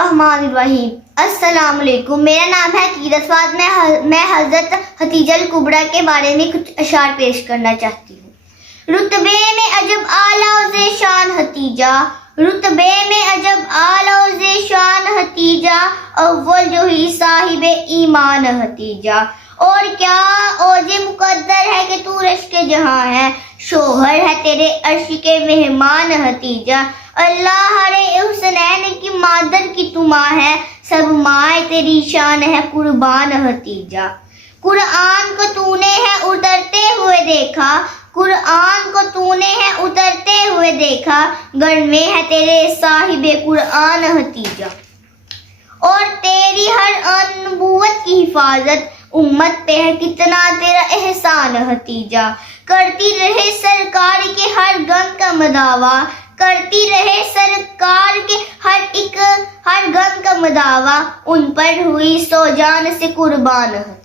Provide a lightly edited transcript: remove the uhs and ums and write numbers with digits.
الرحمن الرحیم۔ السلام علیکم، میرا نام ہے عقید اسواد۔ میں حضرت ختیجہ الکبریٰ کے بارے میں کچھ اشعار پیش کرنا چاہتی ہوں۔ رتبے میں عجب اعلیٰ و ذیشان ختیجہ، رتبے میں عجب اعلیٰ و ذیشان ختیجہ، اول جو ہی صاحب ایمان ختیجہ۔ اور کیا اوج مقدر ہے کہ تو رش کے جہاں ہے، شوہر ہے تیرے عرش کے مہمان ختیجہ۔ اللہ ہر حسنین کی مادر کی تو ماں ہے، سب مائیں تیری شان ہے قربان ختیجہ۔ قرآن کو تو نے ہے اترتے ہوئے دیکھا، قرآن کو تو نے ہے اترتے ہوئے دیکھا، گھر میں ہے تیرے صاحب قرآن ختیجہ۔ اور تیری ہر نبوت کی حفاظت امت پہ ہے کتنا تیرا احسان ختیجہ۔ کرتی رہے سرکار کے ہر غم کا مداوا، کرتی رہے سرکار کے ہر غم کا مداوا، ان پر ہوئی سو جان سے قربان ختیجہ۔